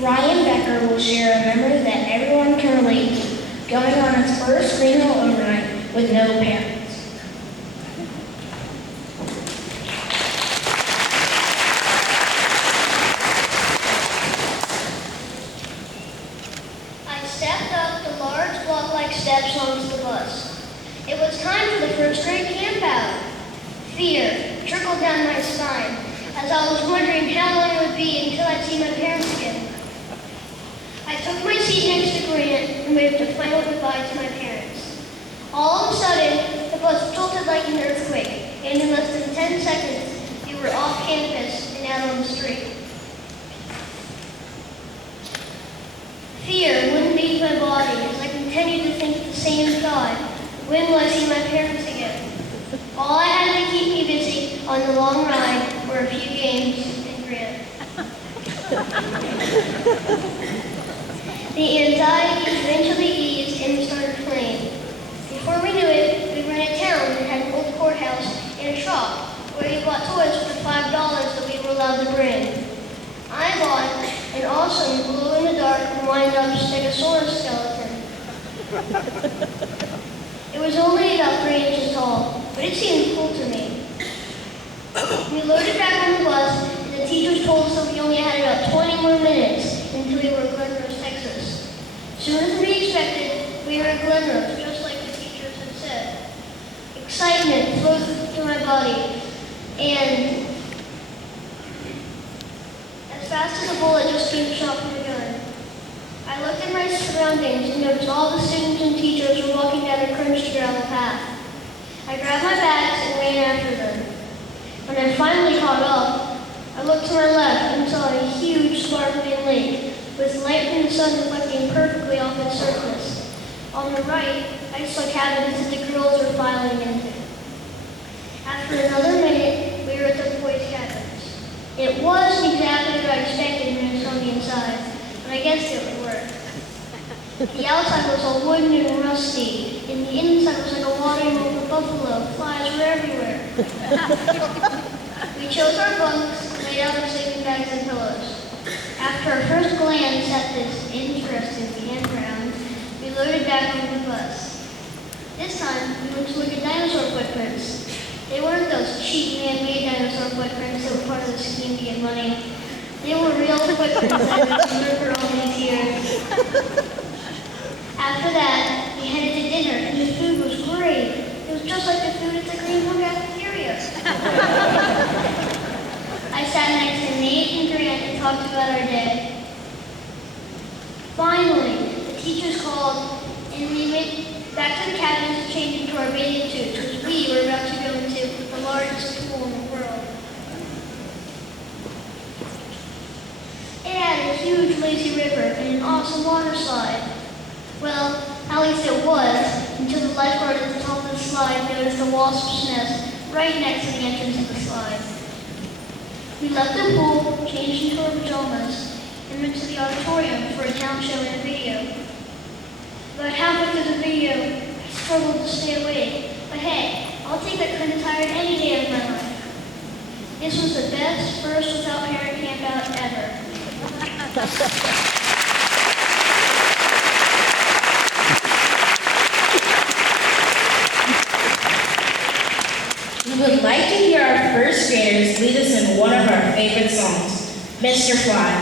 Ryan Becker will share a memory that everyone can relate to, going on his first Green Hill overnight with no parents. I stepped up the large block-like steps onto the bus. It was time for the first grade camp out. Fear trickled down my spine as I was wondering how long it would be until I'd see my parents again. I took my seat next to Grant and waved a final goodbye to my parents. All of a sudden, the bus jolted like an earthquake, and in less than 10 seconds, we were off campus and out on the street. Fear wouldn't leave my body as I continued to think the same thought. When will I see my parents again? All I had to keep me busy on the long ride were a few games and Grant. The anxiety eventually eased and we started playing. Before we knew it, we were in a town that had an old courthouse and a shop where we bought toys for the $5 that we were allowed to bring. I bought an awesome glow-in-the-dark wind-up stegosaurus skeleton. It was only about 3 inches tall, but it seemed cool to me. We loaded back on the bus, and the teachers told us that we only had about 20 more minutes until we were in Glen Rose, Texas. Sooner than we expected, we were at Glen Rose, just like the teachers had said. Excitement flowed through my body, and as fast as a bullet just came shot from a gun. I looked at my surroundings and noticed all the students and teachers were walking down a crunched gravel path. I grabbed my bags and ran after them. When I finally caught up, I looked to my left and saw a huge sparkling lake with light from the sun reflecting perfectly off its surface. On the right, I saw cabins that the girls were filing into. After another minute, we were at the boys' cabins. It wasn't exactly what I expected when I saw the inside, but I guessed it would work. The outside was all wooden and rusty, and the inside was like a watering hole for buffalo. Flies were everywhere. We chose our bunks and laid out our sleeping bags and pillows. After our first glance at this interesting campground, we loaded back on the bus. This time, we went to look at dinosaur footprints. They weren't those cheap man-made dinosaur footprints that were part of the scheme to get money. They were real footprints that had been preserved for all these years. After that, we headed to dinner, and the food was great. It was just like the food at the Green Hill cafeteria. I sat next to Nate and Grant and talked about our day. Finally, the teachers called, and we went back to the cabins to change into our bathing suits, because we were about to go into the largest pool in the world. It had a huge lazy river and an awesome water slide. Well, at least it was, until the lifeguard at the top of the slide noticed a wasp's nest right next to the entrance of the slide. We left the pool, changed into our pajamas, and went to the auditorium for a town show and a video. About halfway through the video, I struggled to stay awake, but hey, I'll take that kind of tired any day of my life. This was the best first without parent camp out ever. We would like to hear our first graders lead us in one of our favorite songs, Mr. Fly.